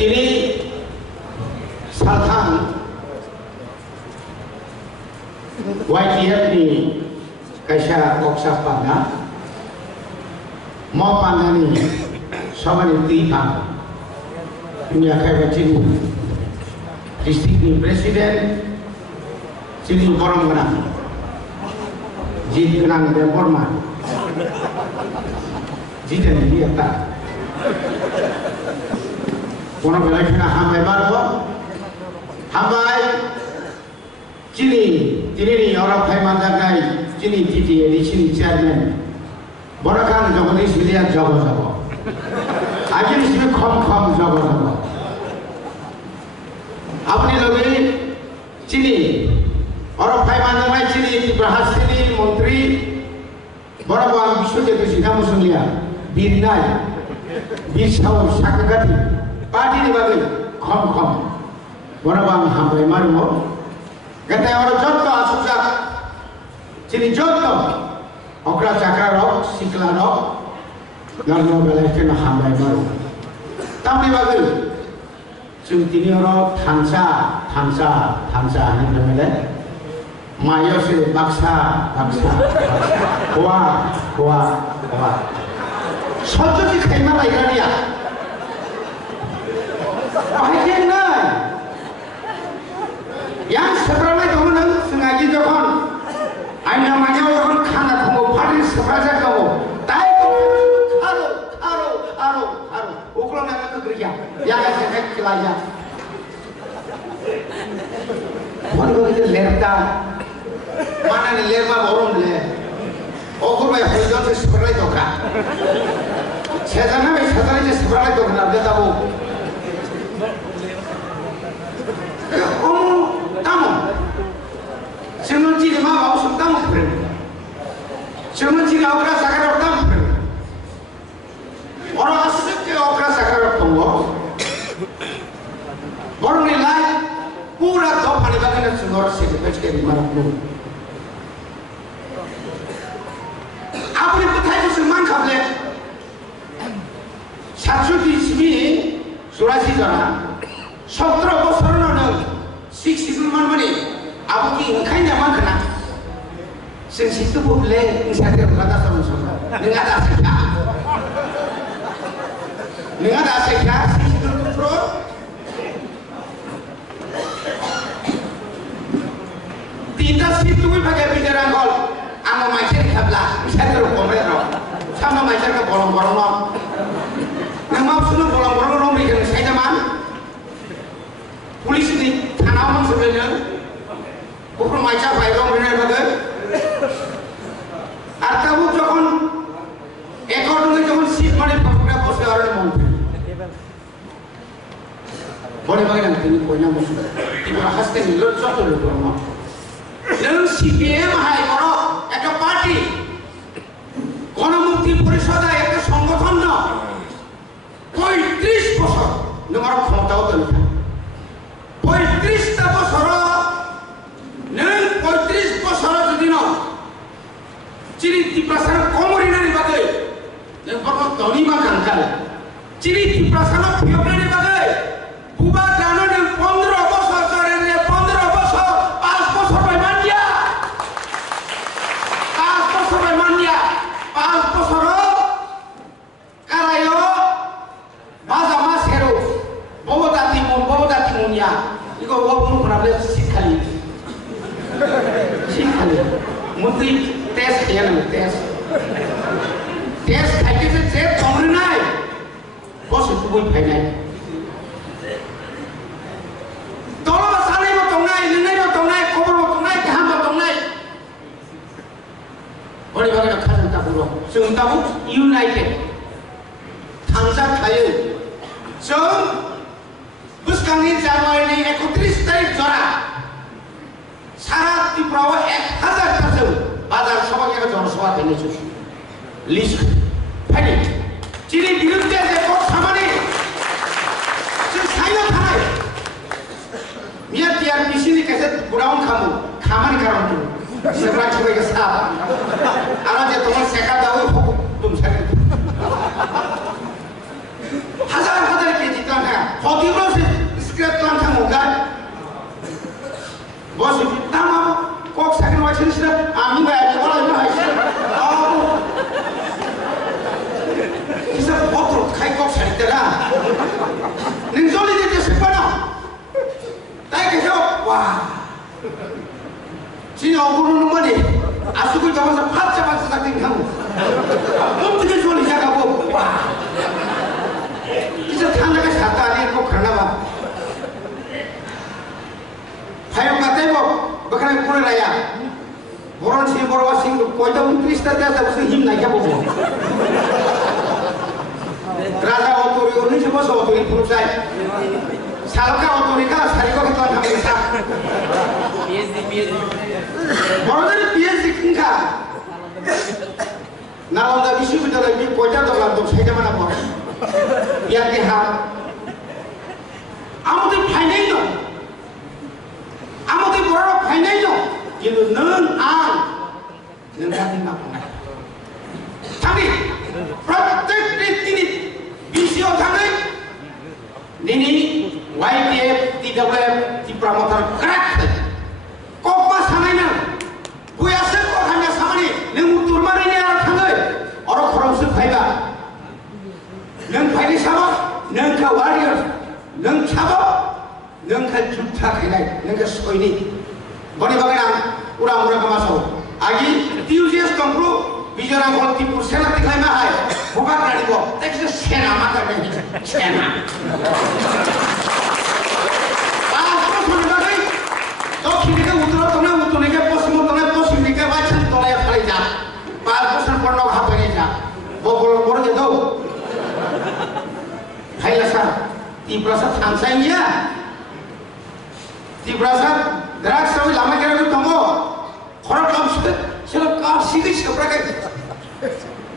Ini Salhan YTF ni kaisa koksa panda mau panda ni sama ni tiga punya kayak cini district ni presiden cini orang mana jid kenang dan format jid ni dia tak কোনো বেলা কিনা হামাই বারব হামাই চিনি তিনি ওরা ফাইমান জায়গায় চিনি TT এডিসিনি chairman বড়খান Jagadish মিলিয়ার jug যাব আগে হিসেবে খম খম জগ যাব আপনি লগে চিনি ওরা ফাইমান জায়গায় চিনি ত্রিপুরাহাসিনী মন্ত্রী বড় বড় বিশ্বজিৎ সিনহা মুসলিয়া বীর নাই বীর সাহর সাকাগাতি Parti ni bagi kom orang bang hambai maru kata orang jodoh asuksak sini jodoh okra cakra rok sikla rok garno belai kena hambai maru tapi bagi sini orang thansa ni namanya mayo se baksa kuah sojo di kaima lagi dia Akhirnya nai, yang sebenarnya kamu nang sengaja jokon, aina namanya jokon khana kamu paling sebenarnya kamu, tapi kamu haro, ukuran apa tu kerja, yang saya kelaya, mana itu lerta, mana ni lerma borong le, ukuran apa hujan sebenarnya jokon, sebenarnya sebenarnya jokon ada tahu. Tamu, semua ciri mah bawa tamu pun, semua ciri orang sakar tamu pun, orang asal ke orang sakar tamu, orang nilai pura dua hari bagian sumber sih pecah di mana pun. Apa yang betul itu semua kable, satu di sini surasi jana. 17 বছর নয় 60 মান মানে আপনি খাই না মান খানা সে সিস্টু বলে ইনসাইডে কথা সমস্যা নেগা আছে কি সিস্টু প্রো তিনটা সিস্টু কই ভাগে বিজারা গল আমা মাইছের খাবলা ইনসাইডে কমরে র সামা মাইছের কা বলম বলম না মা শুনো বলম বলম রং রিগেন সাইডা মান Polis ni tanah orang sebenarnya, bukan macam baiklah benar benar. Artabu jokon, ekor dengan jokon sip mana pakai pose orang mungkin. Boleh bagaimana ini punya musuh. Tiba haste ni lot satu lot orang. Lalu CPM hai orang, একটা party, গণমুক্তি পরিষদ একটা সংগঠন না, 35 বছর তোমার ক্ষমতাও তো না। 35টা বছর নেন 35 বছর যদি ন চিনি ত্রিপ্রাসার কমরি নানি বাগে বড় ধনী মা কাঙ্কাল চিনি ত্রিপ্রাসার ফিয়প্রানি বাগে বুবা জানো 15 বছর ধরে 15 বছর 5 বছর মানিয়া 5 বছর কারায়ো বাজামা সেরো ববদাতি মুনিয়া 이거 walaupun pernah beli sekali, mesti tes ya nih tes kayak gitu saya congrin aja, bos itu pun banyak. Tolong masalah ini tongai, kubur tongai, kaham tongai. Boleh bagaimana kasan taburo, sungtabu United, Tanzan kaya, Buskangi Januari ini 31 তারিখ জরা সারা ত্রিপুরা 1000 বাজার সবাই सवा देने जो list final चीनी विरुद्ध जे court सामाने जो साइलो थानाय मिया टीआरपीसी नि कैसे बुराउन खामान कारण तो सेब्रा छबे के साथ आरा जे तुम्हार सेका दाओ तुम सके हजार केजी तन है हदिब्रो से स्क्रैप तन था मोगा बस तामा कोक साइकिल वाचिन सिरा आमी बाय बोला ना है किसा बोतल खाई कोक साइकिल निंजोली दे सेपाना ताई के जो वाह 진짜 어그로는 뭐니? 아수글 잡아서 팥 잡아서 삭딩하고 몸뜨게 졸리 시작하고 와 진짜 탄다가 샀다 아니 꼭 가나 봐 파용 같아 뭐 bakal kurang ya orang sini bawa sing kau dah untuk istirahat dah usah him naik apa pun raja otori ini semua otori pun saya salka otori kan sari kau kita nak bisa orang dari PhD kingka Nalanda Vishwavidyalaya ini kau dah dalam tu saya mana pun yang dia amu tu final no 아무도 뭐라고 파이네요. 이는 넌 안, 넌 같은 거 없나? 당리, 프로젝트 티니 비시오 당리, 니니 YTF, TWF, 디프라모터 그렇게 꼭봐 사나이는 부야스 꼭 하냐 사마니 넌 둘만이냐 당리 어로 코럼스 파이가 넌 파이리 사마 넌가 와리어 넌 차버 नंखा जुटा खाइनाय नंखा सोयनि बनि बागैना उरा मुरा कमासो आगि टिउजिएस कंप्रो बिजरा गलति पुरसेना दिखाइमा हाय भगा गाडिबो तेक्से सेना माका नै सेना आसो सुनबागै दक्षिणिके उत्तर तने उत्तरनिके पश्चिम तने पश्चिमनिके बाछन तले खाइ जा 5% पर्न हापनि जा बबल बड़ जे दौ हाइलासा तिब्रसा थांसाइया Tibrasa, drugs tapi lama kira tu tunggu, orang kamu sudah selalu kasih di siapa kan?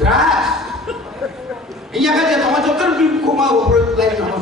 Drugs, ini akan jadi tunggu jodoh biru kuma upur lain nama.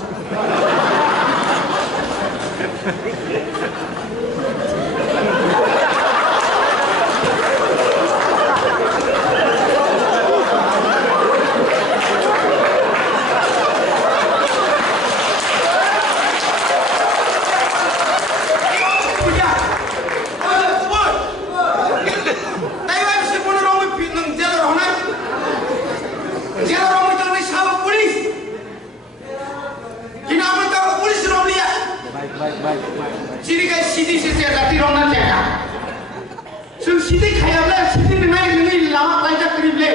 Jadi kayak sidi sisi tapi orang nanti ya. So sidi kayak apa? Sidi ni lama banyak keribble.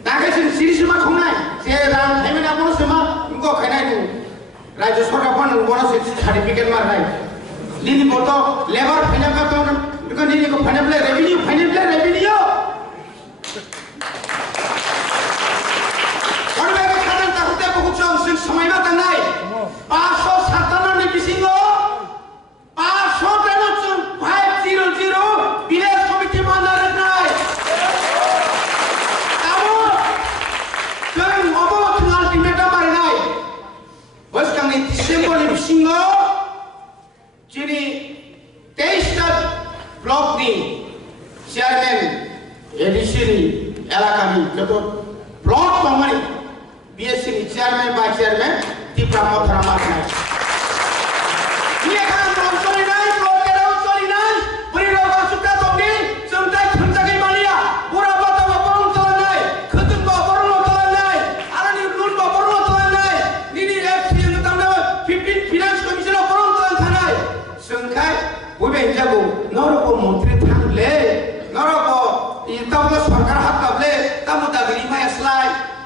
Tak kayak sidi semua khunai. Saya ram, kami nak pun semua engkau kena itu. Raja Sorga pun orang sidi certificate markai. Ini foto labor final kata orang. Bukan ini kau final revenue. Orang mereka kadang takutnya buku jauh sih semai mata naik. 557 ni bisingo 500 500 village committee mandar nai kamu jeng obo kenal di meta mari nai bos kang ni Desember ni bisingo jadi 23 blok ni chairman edisi ni elaka ni joto blok pamari BSC ni chairman vice chairman di Pramotra Marnai. Ia kan roncoli nai, roncoli nai, beri logo suka tondi, sentai kencagai malia, pura bata baporong telan nai, ketung baporong telan nai, alani lun baporong telan nai, nini FC yang ketang dapat, pimpin finance commission baporong telan tanai, sengkai, bube jago, noroko menteri tangle, noroko itawlo sarkar hak kable, tamu dagri maya slide.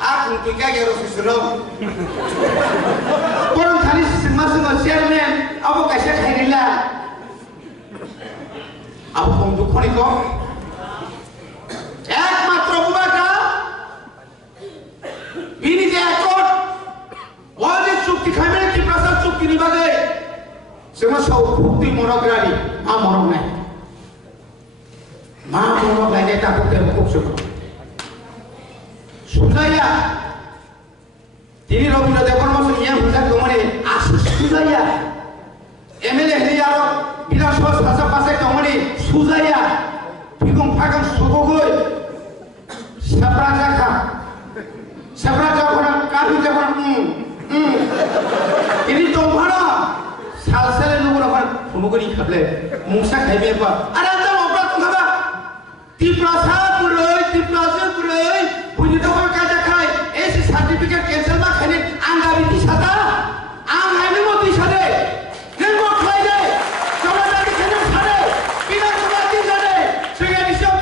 Aku pikir ya Rasul Sallam. Orang tadi semasa chairman, aku kasih khairila. Aku pun dukung itu. Ekmatra buka. Bini je akor. Wajib cukti kami di prasad cukti ni bagai. Semua sahut bukti monografi, morong naik. takut dia cukup syukur. Sudahya, ini Robinda Dewan masuk yang bisa kemana? Asus sudahya. MLA dia bila sos pasal kemana? Sudahya. Bingung pakai sokogoi. Sabraja orang kami jangan ini tombala salsele nunggu apa? Pemukul ikhlas. Musa kaya apa? Ada tak apa tu apa? Tiplasa puroi, punya tu apa kaca kai? Esi sertifikat cancel mak kene angga binti sada, angga ini mau di sada, nengmo khai deh, coba tadi kene sada, pindah coba di sada, sehingga di siapa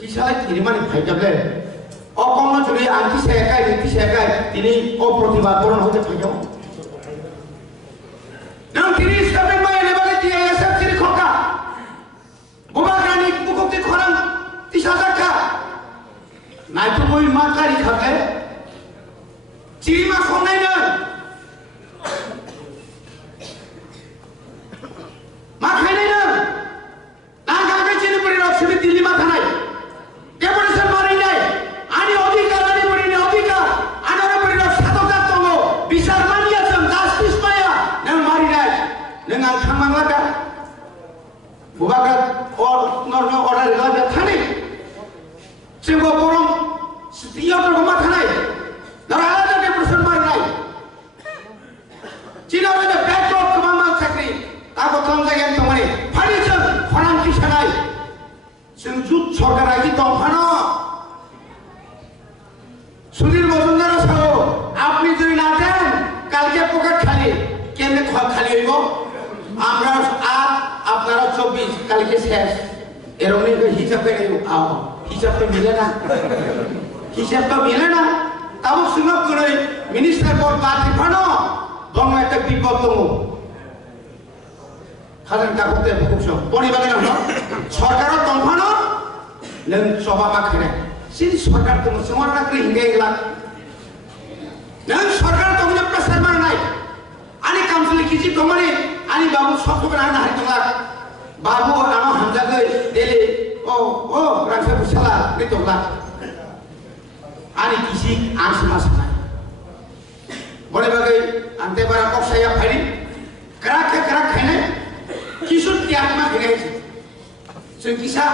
di sana kiri mana baik jable. Okongna jadi anti sekai, ini प्रतिवाद करण होते फायदा dan diri sampai main lebar dia ya sab sini khoka buba gani bukuk di khoram tisazaka naik tu moi makari khake ciri ma khonai na makai na naga ke ciri puri rok sini dilli ma thanai ke police mari nai ani odhikar ani puri ni odhikar anara puri rok sadokat tongo bisar mania sam justice maya nang mari nai dengan khamang laga bubaga or norma order laga thani singgo borong setiap rumah thanai darala da depression mari nai china wada backlog kamama sakri tago tongja yang tomani furniture khoram ki sanai singju sorkar agi tongphano Sudhir Majumdar সাহেব আপনি যদি না দেন কালকে pocket খালি কেমনে খালি হইব আমরা আজ আপনারা 24 কালকে শেষ এরকম হিসাব করে হিসাব তো মিলে না তাও সুযোগ করে মিনিস্টার পদ বাতিল ফানো বঙ্গ একটা বিপদ দম খালেন কাকুতে খুব সব পরিবারের সরকারও তংফানো নং সভা মাখানে Sini सरकार तो semua nak hingga hilang. Dan सरकार तो punya pressure mana naik. Ani council kisi to mane, ani babu sok kan ana hari tolak. Babu ana hamza ke dele. Oh, rasa bersalah ni tolak. Ani kisi mas. Boleh bagai ante bara kok saya hari. Kerak kene. Kisut tiap mak kene. Sengkisa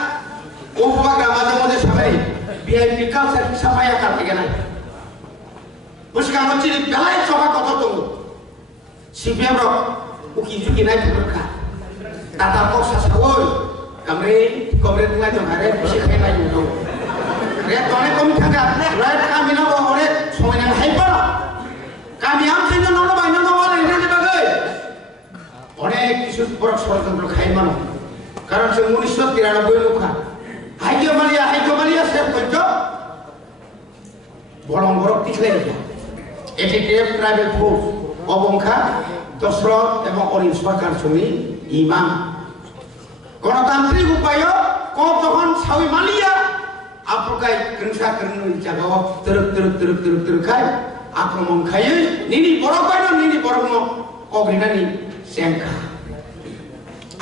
oh baga mode sampai VIP culture siapa yang akan pegangan? Bos kamu ciri belai coba kau tunggu. CPM rock, uki naik berka. Tata kau sasawoi, kamre tengah jom hari bisa kena naik dulu. Red tonek kami kagak, red kami nawa red, semua yang hyper. Kami ambil nono banyak nono ini ni bagai. Onek kisut borak borak berkai mana? Karena semua nisbat tidak ada boleh luka. Hajo Malia saya kerja borong-borong tiga dia. ATTF Tribal Force, Obongka, Dosrot, এবং অনিল সরকার সঙ্গে ইমাম গণতান্ত্রিক উপায় কত তখন সাউই মালিয়া আপনাকে কেনসা কেন জায়গা তরক খায় আক্রমণ খায় নিনি বড় পাইল নিনি বড় অগ্রিনানি সেঙ্কা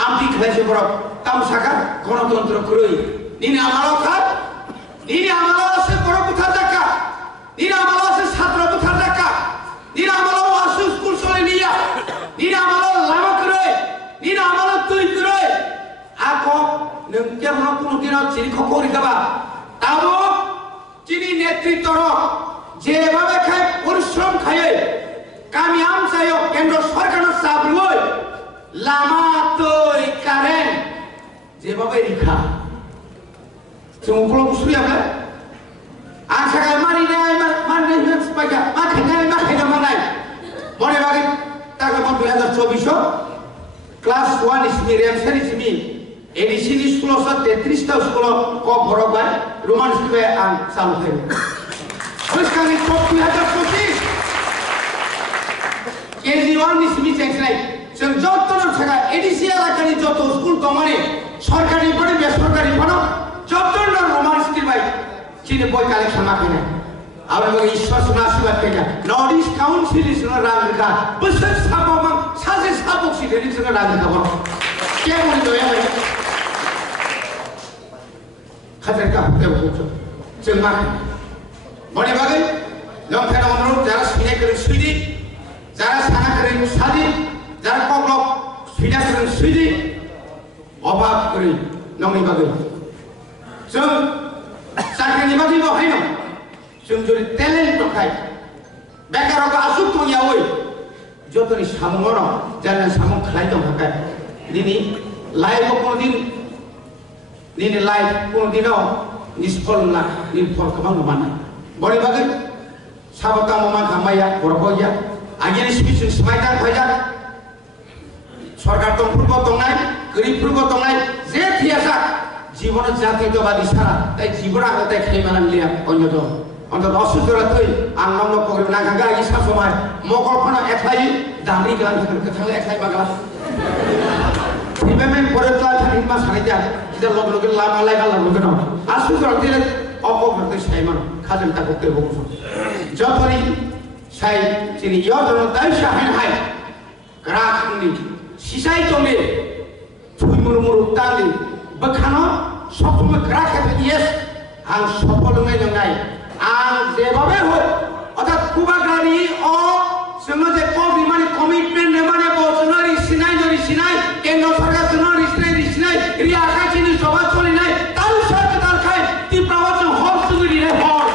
আমটি খেলাছে বড় তামসাকা গণতন্ত্র করই Ini amalau kan? Ini amalau ase boro putar daka. Ini amalau ase satra putar daka. Ini amalau asu school solenia. Ini amalau lama kere. Ini amalau tui kere. Ako nengke mana pun dina ciri kokori kaba. Tabo ciri netritoro. যেভাবে খায় পরিশ্রম খায় kami am sayo kendro Sarkar সাবরুই lama tui karen যেভাবে রিখা Semua pulau kusuri apa? Angsa mari nih sebagai makanya mana? Boleh bagi tahun 2024 kelas 1 Ismiriam seri sini edisi ini 33 tahun sekolah kau borobai rumah sebagai ang saluhin. Terus kami kopi ada kopi. KG1 di sini cengserai. Sejauh tu nak edisi ala kali jatuh sekolah kemana? Sorkari pada besorkari pada. Jatuh dan roman stil baik. Cina boy collection makanya. Awal bagi Iswa sunasibat kaya. Northeast Council is not rang ka. Besar sabuk mang, sahaja sabuk sih dari sana rang ka bang. Kaya boleh doa ya. খাদের কাপড়ে বলছো जों मा बने बागै लं फेरा अनुरोध যারা সিনে করে সুইদি যারা সানা করে সাদি যারা কবলক সুইদা করে সুইদি অভাব করে নংনি বাগै जों চাকরিनि बागै बहाय न जों যদি टेलेन्ट दंखाय बेकारखौ आसुक दंयावै যতনি সামুর যারা সামু খালাই দंखाय दिनै लाइफ कोनदिन दिनै लाइफ कोनदिनाव निष्फल ना निष्फल कबां नमाना बने बागै साबका ममा खामाया बरफया आगेनि स्पिचिं समायदा फायदा सरकार दंफोरबो दंनाय गरिबफोरबो दंनाय जे थियासा जीवन जातीयतावादी सारा ताई जीवन आगते खायमानान लिया अन्य दं अन्तत असुजरातै आं नंग पग्रेम नागागा इ सासमाय मगलफोना एख्लाय दानि गान थांले एख्लाय बागला इबेमेन परेतला थानिमा सानिजा इदा लग लगे लामा लायगा लगे न असुजरातै अपगरते सायमान खाजन ताकते बगुस जतनि साय जिनि यदन दाइसा हाय ग्राखनि सिसाय तले थुइमुरमुरु तालि बखानो सपम ग्राखे येस आं सफल नंगाय आं जेबाबे हो अर्थात कुबागारि अ जोङो जे कबिमानि कमिटमेन्ट नेमाने बसनारि सिनाय केन्द्र सरकार जोंनो रिसिनाय रियाखाचिनि सभा चलिनाय ताल सरकार तालखाय तिप्रावाजों हर सुगिरिनाय हर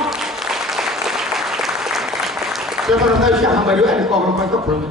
जेबो नंगाय हामबायदो आरो कबर फायखौ खुलुमो